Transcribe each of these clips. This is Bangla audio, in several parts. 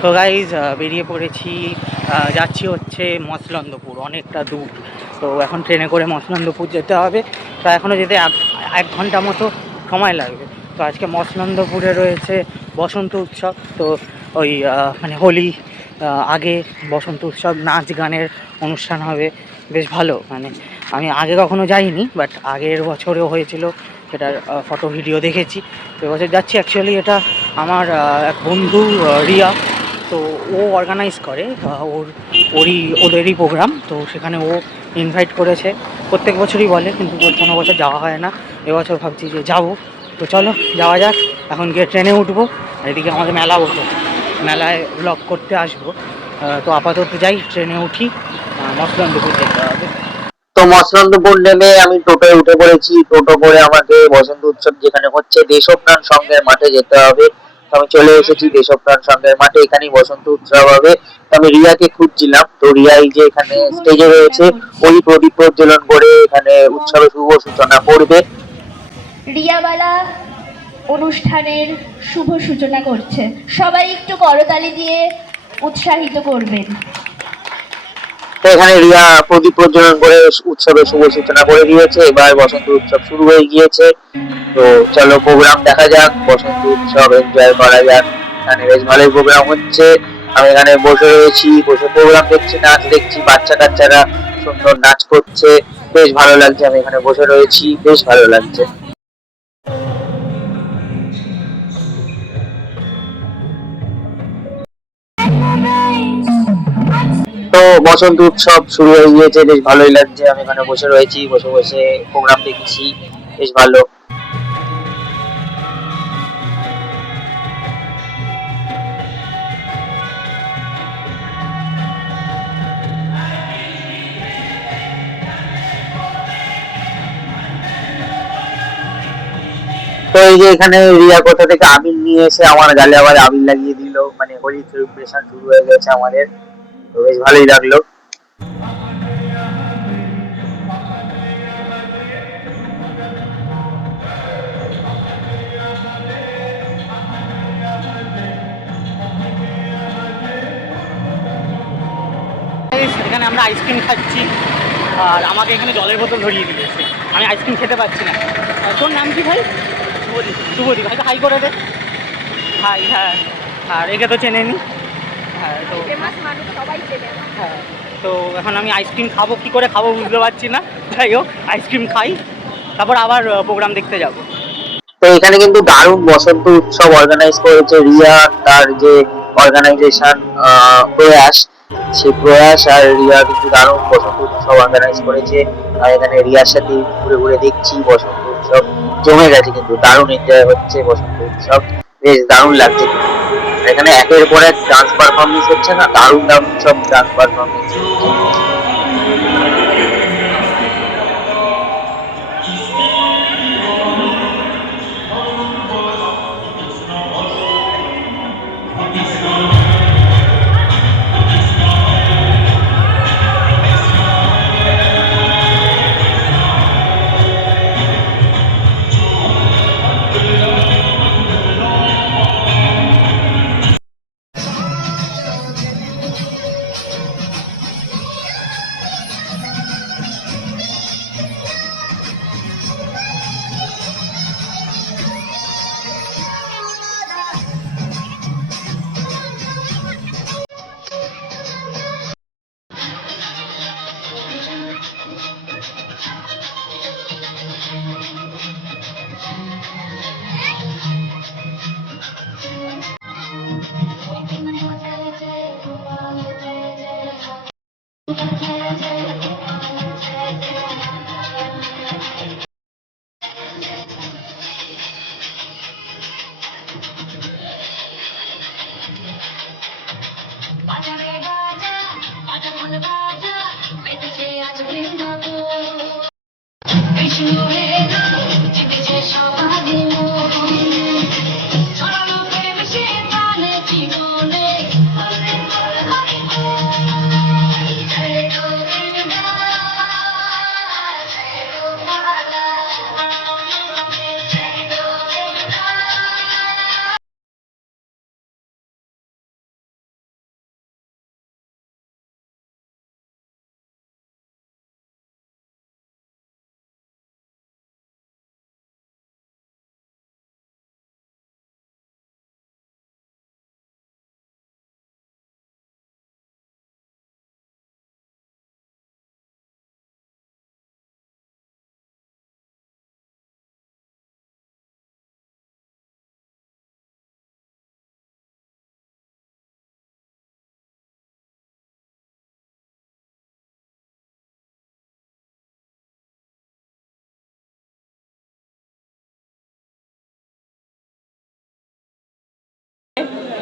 তো গাইজ বেরিয়ে পড়েছি, যাচ্ছি হচ্ছে মসলন্দপুর, অনেকটা দূর। তো এখন ট্রেনে করে মসলন্দপুর যেতে হবে। তো এখনও যেতে এক ঘন্টা মতো সময় লাগবে। তো আজকে মসলন্দপুরে রয়েছে বসন্ত উৎসব। তো ওই মানে হোলি আগে বসন্ত উৎসব, নাচ গানের অনুষ্ঠান হবে, বেশ ভালো। মানে আমি আগে কখনো যাইনি, বাট আগের বছরেও হয়েছিল, সেটার ফটো ভিডিও দেখেছি। তো এবছর যাচ্ছি। অ্যাকচুয়ালি এটা আমার এক বন্ধু রিয়া, তো ও অর্গানাইজ করে, ওদেরই প্রোগ্রাম। তো সেখানে ও ইনভাইট করেছে, প্রত্যেক বছরই বলে, কিন্তু কোনো বছর যাওয়া হয় না। এবছর ভাবছি যে যাবো। তো চলো যাওয়া যাক। এখন গিয়ে ট্রেনে উঠবো। এদিকে আমাদের মেলা বসে, মেলায় ব্লগ করতে আসবো। তো আপাতত যাই, ট্রেনে উঠি, মসলন্দপুর যেতে হবে। তো মসলন্দপুর নেমে আমি টোটোয় উঠে পড়েছি। টোটো করে আমাকে বসন্ত উৎসব যেখানে হচ্ছে দেশপ্রাণ সংঘের মাঠে যেতে হবে। তো আমি চলে এসেছি দেশপ্রাণ সংঘের মাঠে, এখানেই বসন্ত উৎসব হবে। তো আমি রিয়াকে খুঁজছিলাম, তো রিয়া এই যে এখানে স্টেজে রয়েছে, ওই প্রদীপ প্রজ্বলন করে এখানে উৎসবের শুভ সূচনা করবে। রিয়াবালা অনুষ্ঠানের শুভ সূচনা করছে, সবাই একটু করতালি দিয়ে উৎসাহিত করবেন। তো এখানে রিয়া প্রদীপ প্রজ্বলন করে উৎসবের শুভ সূচনা করে দিয়েছে। এবার বসন্ত উৎসব শুরু হয়ে গিয়েছে। তো চলো প্রোগ্রাম দেখা যাক, বসন্ত উৎসব এনজয় করা যাক। এখানে বেশ ভালোই প্রোগ্রাম হচ্ছে। আমি এখানে বসে রয়েছি, বসে প্রোগ্রাম দেখছি, নাচ দেখছি, বাচ্চা কাচ্চারা সুন্দর নাচ করছে, বেশ ভালো লাগছে। আমি এখানে বসে রয়েছি, বেশ ভালো লাগছে। তো বসন্ত উৎসব শুরু হয়ে গিয়েছে, বেশ ভালোই লাগছে। আমি এখানে বসে রয়েছি, বসে বসে প্রোগ্রাম দেখছি, বেশ ভালো। তো এই যে এখানে রিয়া কোথা থেকে আবির নিয়ে এসে আমার গালে আবার আবির লাগিয়ে দিল, মানে হোলি সেলিব্রেশন শুরু হয়ে গেছে আমাদের। তো বেশ ভালোই লাগলো। এখানে আমরা আইসক্রিম খাচ্ছি, আর আমাকে এখানে জলের বোতল ধরিয়ে দিয়েছে। আমি আইসক্রিম খেতে পারছি না। তোর নাম কি ভাই? শুভদীপ। শুভদীপ, ভাই তো হাই করে দে। হাই। হ্যাঁ, আর একে তো চেনে নি। হ্যাঁ, তো হ্যাঁ, তো এখন আমি আইসক্রিম খাবো, কি করে খাবো বুঝতে পারছি না। যাই হোক, আইসক্রিম খাই, তারপর আবার প্রোগ্রাম দেখতে যাব। তো এখানে কিন্তু দারুণ বসন্ত উৎসব অর্গানাইজ করেছে রিয়া, তার যে অর্গানাইজেশন প্রয়াস, সেই প্রয়াস আর রিয়া কিন্তু দারুণ বসন্ত উৎসব অর্গানাইজ করেছে। আর এখানে রিয়ার সাথে ঘুরে ঘুরে দেখছি বসন্ত উৎসব জমে গেছে, কিন্তু দারুণ এনজয় হচ্ছে বসন্ত উৎসব, বেশ দারুণ লাগছে কিন্তু। এখানে একের পর এক ডান্স পারফরমেন্স হচ্ছে না, দারুণ দারুণ সব ডান্স পারফরমেন্স হচ্ছে।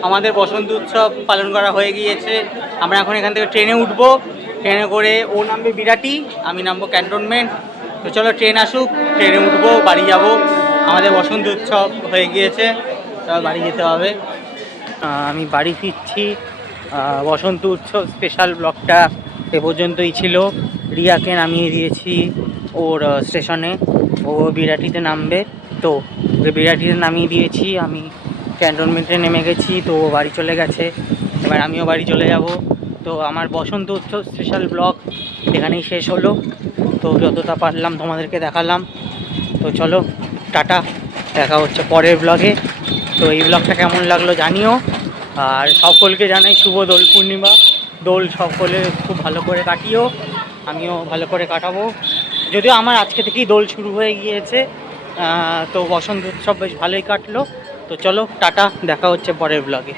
আমাদের বসন্ত উৎসব পালন করা হয়ে গিয়েছে। আমরা এখন এখান থেকে ট্রেনে উঠবো, ট্রেনে করে ও নামবে বিরাটি, আমি নামবো ক্যান্টনমেন্ট। তো চলো ট্রেন আসুক, ট্রেনে উঠবো, বাড়ি যাব। আমাদের বসন্ত উৎসব হয়ে গিয়েছে, বাড়ি যেতে হবে। আমি বাড়ি ফিরছি। বসন্ত উৎসব স্পেশাল ব্লগটা এ পর্যন্তই ছিল। রিয়াকে নামিয়ে দিয়েছি ওর স্টেশনে, ও বিরাটিতে নামবে। তো ওকে বিরাটিতে নামিয়ে দিয়েছি, আমি ক্যান্টনমেন্টে নেমে গেছি। তো ও বাড়ি চলে গেছে, এবার আমিও বাড়ি চলে যাব। তো আমার বসন্ত উৎসব স্পেশাল ব্লগ এখানেই শেষ হলো। তো যতটা পারলাম তোমাদেরকে দেখালাম। তো চলো টাটা, দেখা হচ্ছে পরের ব্লগে। তো এই ব্লগটা কেমন লাগলো জানিও। আর সকলকে জানাই শুভ দোল পূর্ণিমা। দোল সকলে খুব ভালো করে কাটিও, আমিও ভালো করে কাটাবো। যদিও আমার আজকে থেকেই দোল শুরু হয়ে গিয়েছে। তো বসন্ত উৎসব বেশ ভালোই কাটলো। তো চলো টাটা, দেখা হচ্ছে পরের ব্লগে।